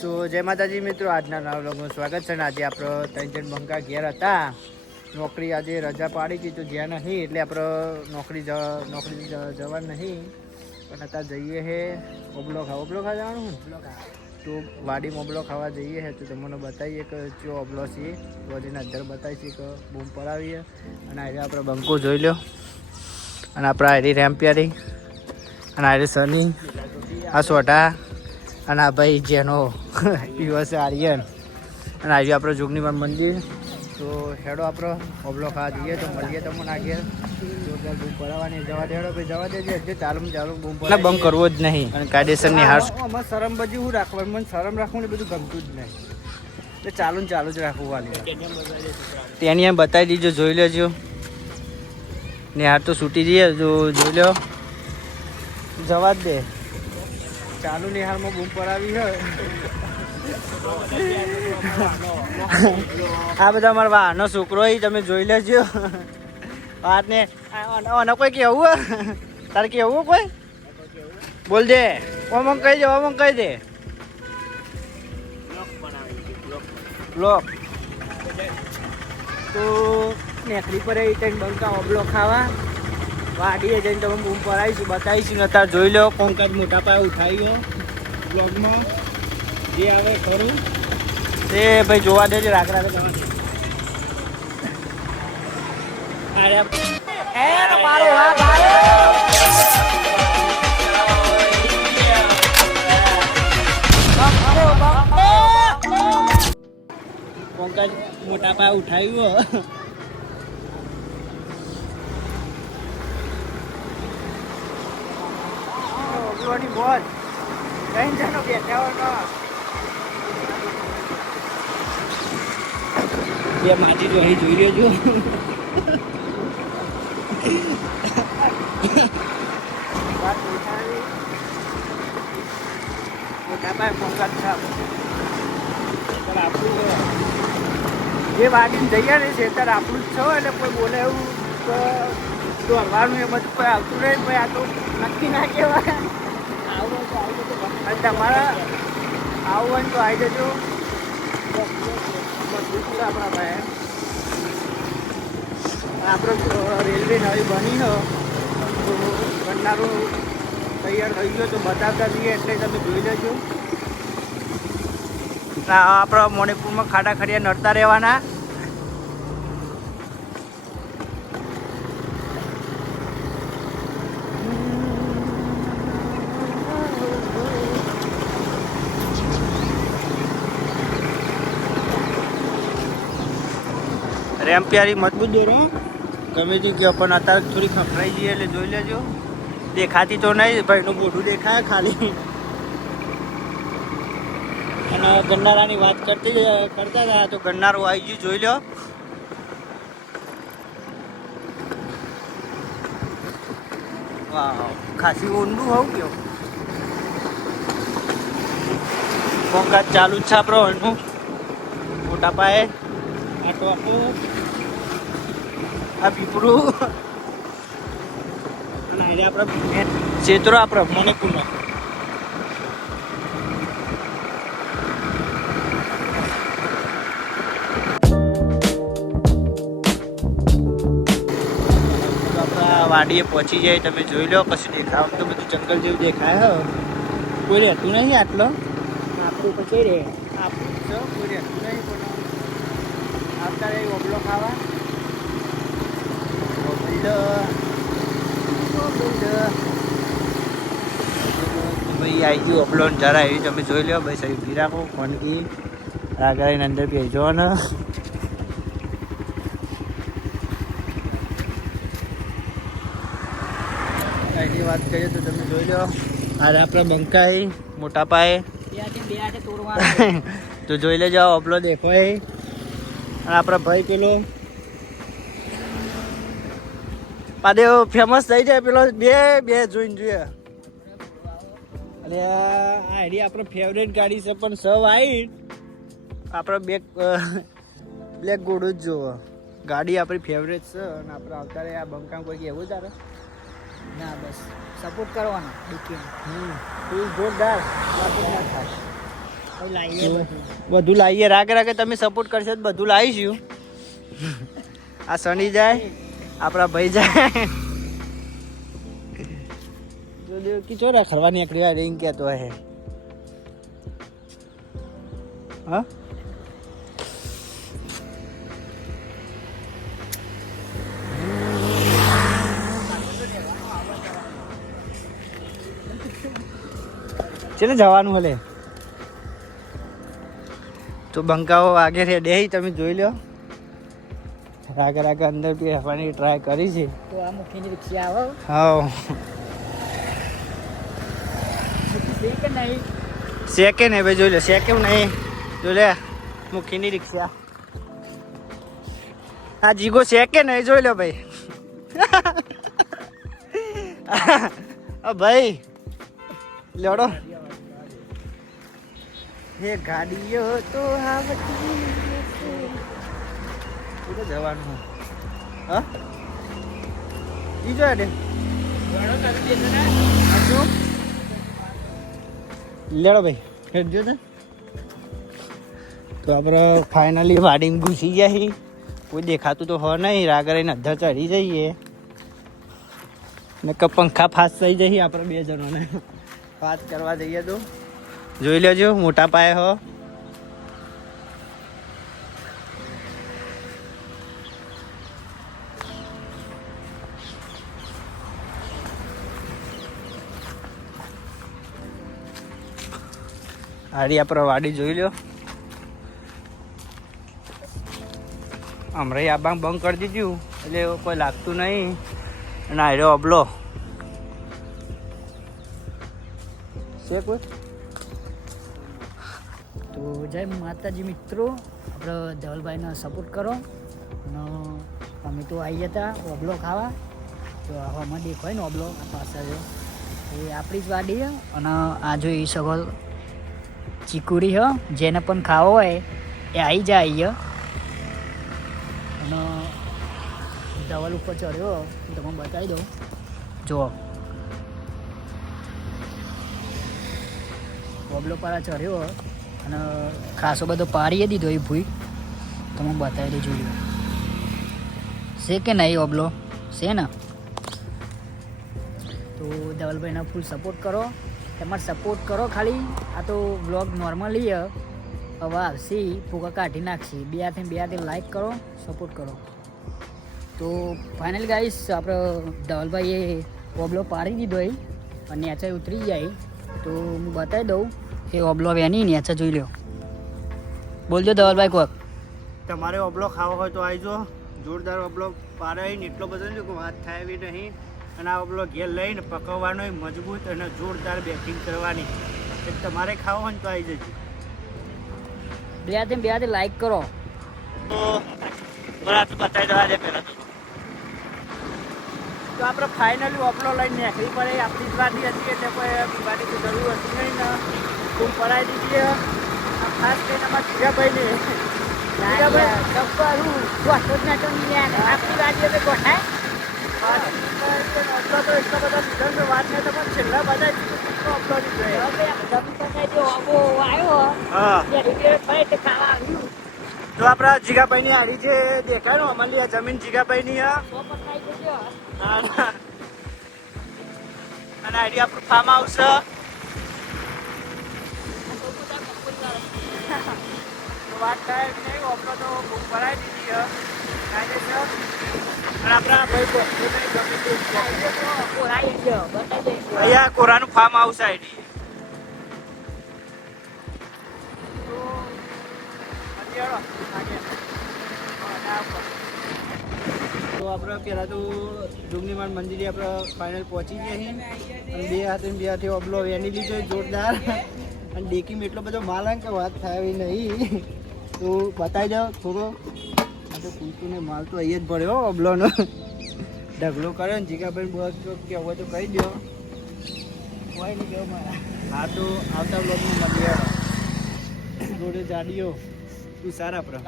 તો જય માતાજી મિત્રો, આજના નવા વ્લોગમાં સ્વાગત છે. આજે આપણો 3 બંકા ઘેર હતા. નોકરી આજે રજા પાડી હતી તો જ્યાં નહીં એટલે આપણે નોકરી જવા નહીં, પણ અત્યારે જઈએ હે ઓબલો ખાવા જવાનું તો વાડી ઓબલો ખાવા જઈએ હે. તો તમને બતાવીએ કે જો ઓબલો છે રોજીના અંદર બતાવીએ કે બૂમ પડાવીએ. અને આજે આપણે બંકો જોઈ લો, અને આપણા આરી રેમ્પિયારી અને આરી સની આ સોઢા અને આ ભાઈ જેનો દિવસ આર્યન અને આજે આપણે જોગણીમાં મંદિર. તો હેડો આપણે ઓબલો ખાવા જઈએ તો મળીએ તમને આગળ. જોરદાર બૂમ પડાવવાની જવા દેડો ભાઈ, જવા દેજે. જે ચાલુ બૂમ પડાવ બંધ કરવો જ નહીં. અને કાયદેસરની હાર અમારે શરમ બધી હું રાખવાનું, મને શરમ રાખવું ને બધું ગમતું જ નહીં. એટલે ચાલુ જ રાખવું વાલી તેની એમ બતાવી દીજો, જોઈ લેજો. ને હાર તો છૂટી જઈએ, જોઈ લો. જવા જ દે. ચાલુ નિહાળમાં બૂમ પડાવી હોય. આ બધા અમારા વાહનો છોકરો તમે જોઈ લેજો. વાત ને કોઈ કેવું તારે કેવું કોઈ બોલ દે. ઓમ કહી દે, ઓમ કહી દે. બ્લોક તો નેકડી પર બંકા ઓબલો ખાવા વાડીએ જઈને તમે બૂમ પડાવીશું, બતાવીશું. અત્યારે જોઈ લો કોંકાજ મોટા પાયે ઉઠાવ્યો બ્લોગમાં જે આવે ખરું તે ભાઈ જોવા દેજો. રાખડા કોંકાજ મોટા પાયે ઉઠાવ્યો. બોલ કઈ જણો બેઠા બે માટી જો અહીં જોઈ રહ્યો છું. જે વાડીને જઈએ ને ખેતર આપણું જ છો, એટલે કોઈ બોલે એવું દોડવાનું એ બધું કોઈ આવતું નહીં. ભાઈ આ તો નક્કી ના કહેવાય. તમારા આવું હોય તો આવી જજો. આપણા ભાઈ આપણો રેલવે નવી બની હોય તો ગન્નારો તૈયાર થઈ ગયો તો બતાવતા જઈએ, એટલે તમે જોઈ લેજો. આપણા મણિપુરમાં ખાડા ખડિયા નડતા રહેવાના. રેમ્પિયારી મજબૂત દોરો ગમે તે કહો, પણ અત્યારે થોડી ખખડાઈ જઈએ એટલે જોઈ લેજો. દેખાતી તો નહીં, ભાઈનું મોઢું દેખાય ખાલી. અને ગન્નારાની વાત કરતા હતા તો ગન્નારો આવી ગયું, જોઈ લો. વાહ, ખાસી ઊંડું હોવું ગયો. કોંકાજ ચાલુ જ છે આપણો એનું મોટા પાયે. આ ટોપો આ પીપળું અને આજે આપણે ક્ષેત્રો આપણે મણિપુરમાં. આપણા વાડીએ પહોંચી જાય, તમે જોઈ લો. કશું દેખાવ તો બધું જંગલ જેવું દેખાય. કોઈ રહેતું નહીં આટલો. આપણું પછી રે આપણું જ કોઈ રહેતું નહીં. પણ અત્યારે ઓબલો ખાવા ભાઈ આવી ગયું ઓબલો જરા એવી તમે જોઈ લો. ભાઈ સાહેબ ઉભી રાખો ફોનકી આગળ અંદર ભેજો ને. એની વાત કરીએ તો તમે જોઈ લો. અરે આપણે બંકાઈ મોટા પાયે તો જોઈ લેજો. ઓબલો દેખો અને આપણા ભાઈ પેલો પાદેવ ફેમસ થઈ જાય પેલો બે જોઈને જોઈએ. અને આ આઈડી આપણો ફેવરેટ ગાડી છે, પણ સબ આવી આપણે બ્લેક ઘોડું જ જોવો. ગાડી આપણી ફેવરેટ છે અને આપણે આવતા રહે આ બંકા કોઈ એવું તારે ના, બસ સપોર્ટ કરવાનો. જોરદાર ના થાય. બધું લાવીએ. રાગે રાગે તમે સપોર્ટ કરશો તો બધું લાવીશું. આ શનિ જાય, આપણા ભાઈ જાય. કિચોરા ખરવા નીકળ્યા રીંગ કહેતો હે. હા ચલે જવાનું હલે તો બંકાઓ આગે રેડી તમે જોઈ લો. રાગે રાગે અંદર બેસવાની ટ્રાય કરી છે. તો આ મુખીની રિક્ષા આવો. હા કે નહીં શેકે ને ભાઈ જોઈ લો. શેકે નહીં જોઈ લે મુખીની રિક્ષા. આ જીગો શેકે નહીં જોઈ લો ભાઈ. ભાઈ લેડો એ ગાડીઓ તો આવતી જવાનું. હા ઈ જો લેડો ભાઈ હેડજો ને. તો આપણે ફાઇનલી વાડીમાં ઘૂસી ગયા છીએ. કોઈ દેખાતું તો હોય નહીં. રાગરીને અધર ચડી જઈએ ને પંખા ફાસ થઈ જઈએ. આપણે 2 જણોને વાત કરવા જઈએ તો જોઈ લેજો મોટા પાયે હો. આડી આપણે વાડી જોઈ લો. હમણાં આ બાંગ બંધ કરી દીધું એટલે કોઈ લાગતું નહીં. અને આડ્યો અબલો છે કોઈ. તો જય માતાજી મિત્રો, આપણે ધવલભાઈને સપોર્ટ કરો. અને અમે તો આવી હતા ઓબલો ખાવા. તો આમાં દેખાય ને ઓબલો પાસે છે એ આપણી જ વાડી છે. અને આ જોઈ શકો ચીકુડી હ, જેને પણ ખાવો હોય એ આવી જાય અહીંયા. અને ધવલ ઉપર ચડ્યો તમને બતાવી દઉં. જુઓ ઓબલો પારા ચડ્યો અને ખાસો બધો પાડીએ દીધો એ ભૂઈ. તમે બતાવી દે જોઈ છે કે નહીં. ઓબલો છે ને. તો ધવલભાઈને ફૂલ સપોર્ટ કરો. તમારે સપોર્ટ કરો ખાલી. આ તો વ્લોગ નોર્મલી હવે આવશે ફૂકા કાઢી નાખશે. 2 હાથે લાઈક કરો, સપોર્ટ કરો. તો ફાઇનલ ગાઈસ આપણે ધવલભાઈએ ઓબલો પાડી દીધો એ અને નેચા ઉતરી જાય. તો હું બતાવી દઉં કે ઓબલો વેની નેચા જોઈ લો. બોલજો ધવલભાઈ કોક. તમારે ઓબલો ખાવો હોય તો આવજો. જોરદાર ઓબલો પાડે ને એટલો બધો ને વાત થાય એવી નહીં. અને આ ઓબલો ઘેર લઈને પકવવાનો મજબૂત અને જોરદાર બેકિંગ કરવાની. એટલે તમારે ખાવો હોય ને તો આવી જજો. 2 હાથે લાઈક કરો. તો બરાબર બતાવી દેવા દે પહેલાં તો આપણે ફાઇનલી ઓબલો લઈને નીકળી પડે. આપણી જ વાડી હતી એટલે કોઈ વાડીની જરૂર હતી નહીં ને. ખૂબ પડાવી દીધી. ખાસ કરીને અમારા જીગાભાઈને છેલ્લા બધા તો આપણા જીગાભાઈની આડી જે દેખાય ને અમારી આ જમીન જીગાભાઈની અને આઈડી આપણું ફાર્મ હાઉસ. વાત થાય નહીં. ઓપલો તો બુક ભરાઈ દીધી કાયદેસર. અને આપણા ભાઈ અહીંયા કોરાનું ફાર્મ હાઉસ આઈડી. તો આપણે પહેલાં તો ડુંગળીમાન મંદિરે આપણે ફાઇનલ પહોંચી ગયા છીએ. અને 2 હાથે ઓબલો વેની લીધો જોરદાર. અને ડેકીમાં એટલો બધો માલ આવે કે વાત થાય એવી નહીં. તો બતાવી દો થોડો. આ તો કુલતુને માલ તો અહીંયા જ ભર્યો ઓબલોનો. ઢગલો કર્યો ને જીગાભાઈ બસ કે હોય તો કહી દો. હોય નહીં કેવું મારા. હા તો આવતા બ્લોગમાં મળીએ. જોડે જાડીઓ તું સારા આપણે.